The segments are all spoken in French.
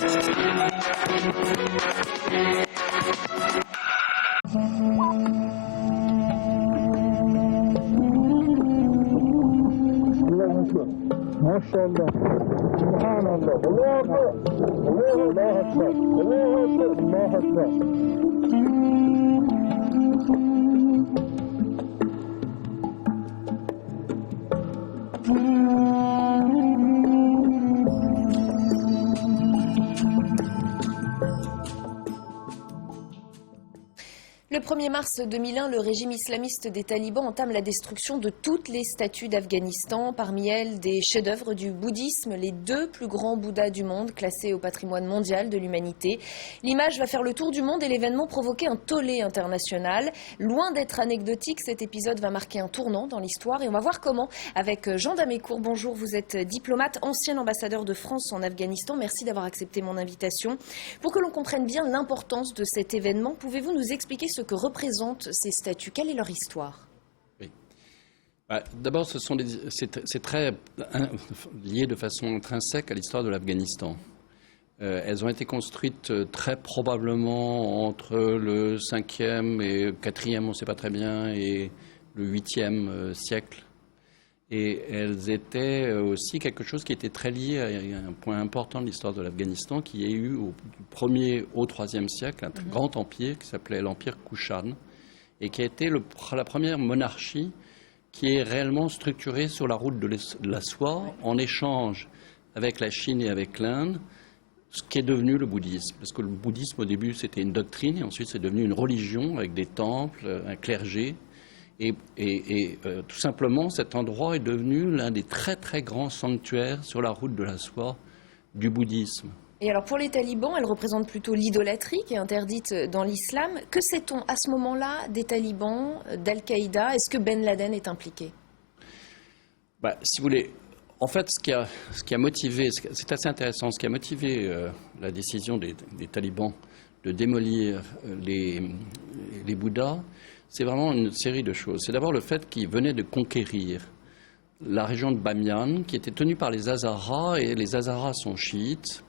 Maşallah. Subhanallah. Allahu Ekber. Allahu Ekber. Le 1er mars 2001, le régime islamiste des talibans entame la destruction de toutes les statues d'Afghanistan, parmi elles des chefs-d'œuvre du bouddhisme, les 2 plus grands Bouddhas du monde, classés au patrimoine mondial de l'humanité. L'image va faire le tour du monde et l'événement provoquer un tollé international. Loin d'être anecdotique, cet épisode va marquer un tournant dans l'histoire et on va voir comment avec Jean Damécourt. Bonjour, vous êtes diplomate, ancien ambassadeur de France en Afghanistan. Merci d'avoir accepté mon invitation. Pour que l'on comprenne bien l'importance de cet événement, pouvez-vous nous expliquer ce que représentent ces statues? Quelle est leur histoire? Oui. D'abord, c'est très lié de façon intrinsèque à l'histoire de l'Afghanistan. Elles ont été construites très probablement entre le 5e et 4e, on ne sait pas très bien, et le 8e siècle. Et elles étaient aussi quelque chose qui était très lié à un point important de l'histoire de l'Afghanistan, qui est eu du 1er au 3e siècle, un grand empire qui s'appelait l'Empire Kushan, et qui a été la première monarchie qui est réellement structurée sur la route de la soie, en échange avec la Chine et avec l'Inde, ce qui est devenu le bouddhisme. Parce que le bouddhisme, au début, c'était une doctrine, et ensuite, c'est devenu une religion avec des temples, un clergé. Et tout simplement, cet endroit est devenu l'un des très très grands sanctuaires sur la route de la soie du bouddhisme. Et alors pour les talibans, elle représente plutôt l'idolâtrie qui est interdite dans l'islam. Que sait-on à ce moment-là des talibans, d'Al-Qaïda? Est-ce que Ben Laden est impliqué? Si vous voulez, en fait, ce qui a motivé, c'est assez intéressant, ce qui a motivé la décision des talibans de démolir les Bouddhas, c'est vraiment une série de choses. C'est d'abord le fait qu'ils venaient de conquérir la région de Bamiyan, qui était tenue par les Hazaras, et les Hazaras sont chiites.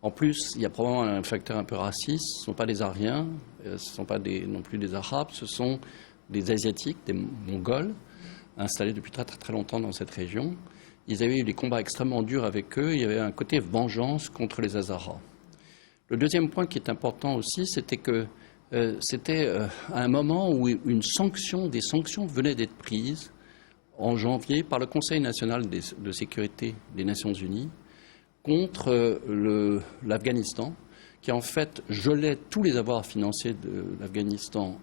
En plus, il y a probablement un facteur un peu raciste. Ce ne sont pas des Aryens, ce ne sont pas non plus des Arabes, ce sont des Asiatiques, des Mongols, installés depuis très très très longtemps dans cette région. Ils avaient eu des combats extrêmement durs avec eux. Il y avait un côté vengeance contre les Hazaras. Le deuxième point qui est important aussi, c'était que c'était à un moment où des sanctions venaient d'être prises en janvier par le Conseil national de sécurité des Nations Unies contre l'Afghanistan, qui en fait gelait tous les avoirs financiers de l'Afghanistan,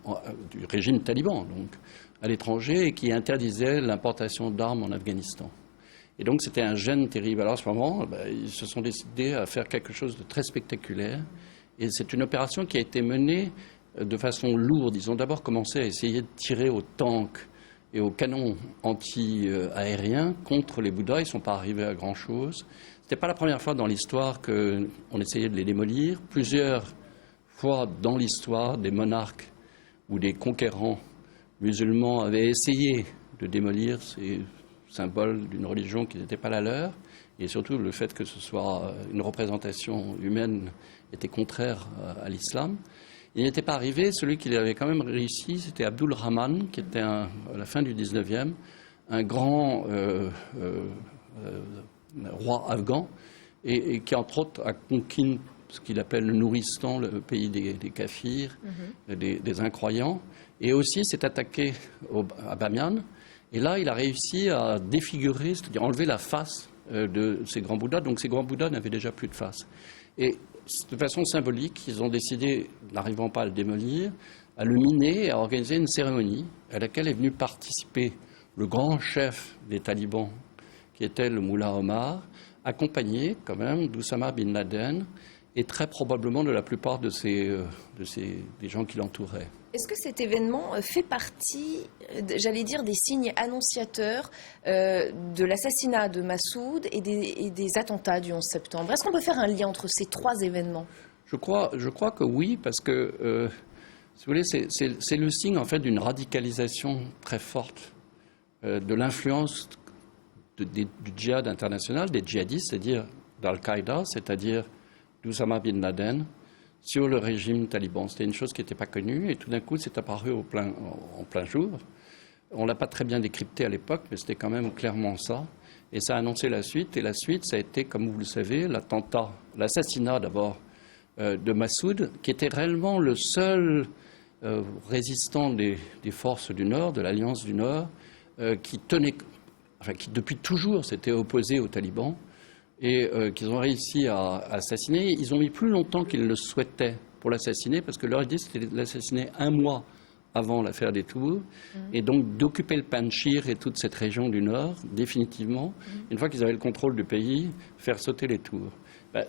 du régime taliban, donc à l'étranger, et qui interdisait l'importation d'armes en Afghanistan. Et donc c'était un gêne terrible. Alors à ce moment, ils se sont décidés à faire quelque chose de très spectaculaire. Et c'est une opération qui a été menée de façon lourde. Ils ont d'abord commencé à essayer de tirer aux tanks et aux canons anti-aériens contre les Bouddhas. Ils ne sont pas arrivés à grand-chose. Ce n'était pas la première fois dans l'histoire qu'on essayait de les démolir. Plusieurs fois dans l'histoire, des monarques ou des conquérants musulmans avaient essayé de démolir ces symboles d'une religion qui n'était pas la leur. Et surtout, le fait que ce soit une représentation humaine était contraire à l'islam. Il n'était pas arrivé. Celui qui avait quand même réussi, c'était Abdul Rahman, qui était à la fin du 19e, un grand roi afghan, et qui, entre autres, a conquis ce qu'il appelle le Nouristan, le pays des kafirs, des incroyants, et aussi s'est attaqué à Bamiyan. Et là, il a réussi à défigurer, c'est-à-dire enlever la face de ces grands Bouddhas. Donc ces grands Bouddhas n'avaient déjà plus de face. Et de façon symbolique, ils ont décidé, n'arrivant pas à le démolir, à le miner et à organiser une cérémonie à laquelle est venu participer le grand chef des talibans, qui était le Mullah Omar, accompagné quand même d'Oussama bin Laden et très probablement de la plupart des gens qui l'entouraient. Est-ce que cet événement fait partie, j'allais dire, des signes annonciateurs de l'assassinat de Massoud et des attentats du 11 septembre? Est-ce qu'on peut faire un lien entre ces 3 événements? Je crois que oui, parce que, si vous voulez, c'est le signe en fait d'une radicalisation très forte de l'influence du djihad international, des djihadistes, c'est-à-dire d'Al-Qaïda, c'est-à-dire d'Oussama Bin Laden sur le régime taliban. C'était une chose qui n'était pas connue et tout d'un coup c'est apparu en plein jour. On ne l'a pas très bien décrypté à l'époque, mais c'était quand même clairement ça. Et ça a annoncé la suite. Et la suite, ça a été, comme vous le savez, l'assassinat d'abord de Massoud, qui était réellement le seul résistant des forces du Nord, de l'Alliance du Nord, qui depuis toujours s'était opposé aux talibans et qu'ils ont réussi à assassiner. Ils ont mis plus longtemps qu'ils le souhaitaient pour l'assassiner, parce que leur idée, c'était de l'assassiner un mois avant l'affaire des Tours, et donc d'occuper le Panjshir et toute cette région du Nord, définitivement. Une fois qu'ils avaient le contrôle du pays, faire sauter les Tours.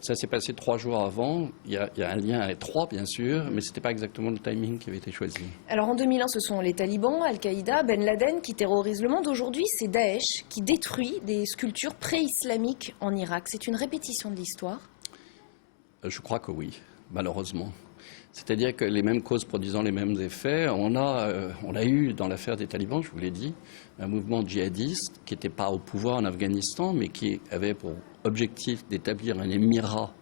Ça s'est passé 3 jours avant. Il y a un lien étroit, bien sûr, mais ce n'était pas exactement le timing qui avait été choisi. Alors en 2001, ce sont les talibans, Al-Qaïda, Ben Laden qui terrorisent le monde. Aujourd'hui, c'est Daesh qui détruit des sculptures pré-islamiques en Irak. C'est une répétition de l'histoire? Je crois que oui, malheureusement. C'est-à-dire que les mêmes causes produisant les mêmes effets, on a eu dans l'affaire des talibans, je vous l'ai dit, un mouvement djihadiste qui n'était pas au pouvoir en Afghanistan, mais qui avait pour objectif d'établir un émirat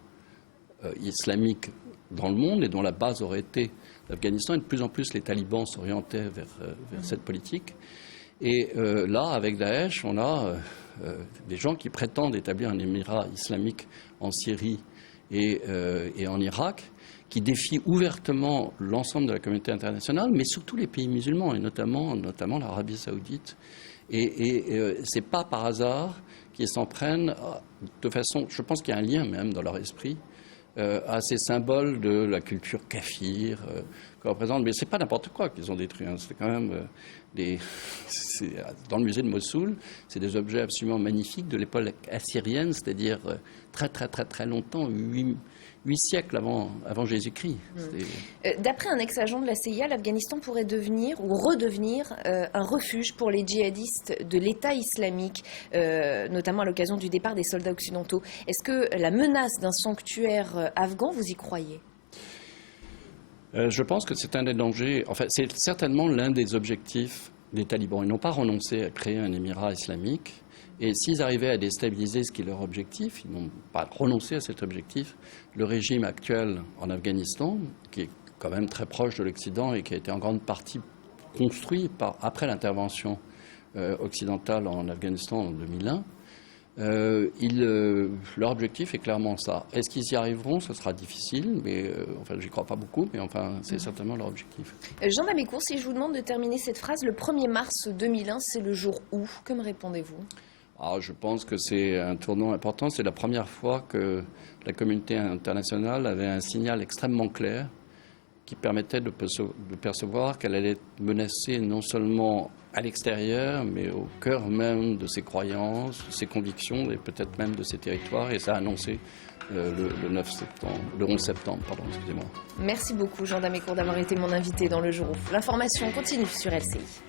islamique dans le monde et dont la base aurait été l'Afghanistan. Et de plus en plus, les talibans s'orientaient vers cette politique. Et là, avec Daesh, on a des gens qui prétendent établir un émirat islamique en Syrie et en Irak, qui défie ouvertement l'ensemble de la communauté internationale, mais surtout les pays musulmans, et notamment l'Arabie saoudite. Et ce n'est pas par hasard qu'ils s'en prennent de façon, je pense qu'il y a un lien même dans leur esprit, à ces symboles de la culture kafir que représentent. Mais ce n'est pas n'importe quoi qu'ils ont détruit. Hein. C'est quand même dans le musée de Mossoul, c'est des objets absolument magnifiques de l'époque assyrienne, c'est-à-dire très très très très longtemps, 8 siècles avant Jésus-Christ. D'après un ex-agent de la CIA, l'Afghanistan pourrait devenir ou redevenir un refuge pour les djihadistes de l'État islamique, notamment à l'occasion du départ des soldats occidentaux. Est-ce que la menace d'un sanctuaire afghan, vous y croyez? Je pense que c'est un des dangers, enfin c'est certainement l'un des objectifs des talibans. Ils n'ont pas renoncé à créer un émirat islamique. Et s'ils arrivaient à déstabiliser ce qui est leur objectif, ils n'ont pas renoncé à cet objectif. Le régime actuel en Afghanistan, qui est quand même très proche de l'Occident et qui a été en grande partie construit après l'intervention occidentale en Afghanistan en 2001, leur objectif est clairement ça. Est-ce qu'ils y arriveront? Ce sera difficile, mais enfin, j'y crois pas beaucoup, mais enfin, c'est certainement leur objectif. Jean Damécourt, si je vous demande de terminer cette phrase, le 1er mars 2001, c'est le jour où? Que me répondez-vous? Je pense que c'est un tournant important. C'est la première fois que la communauté internationale avait un signal extrêmement clair qui permettait de percevoir qu'elle allait être menacée non seulement à l'extérieur, mais au cœur même de ses croyances, de ses convictions et peut-être même de ses territoires. Et ça a annoncé le 11 septembre. Excusez-moi. Merci beaucoup Jean Damécourt d'avoir été mon invité dans le jour où. L'information continue sur LCI.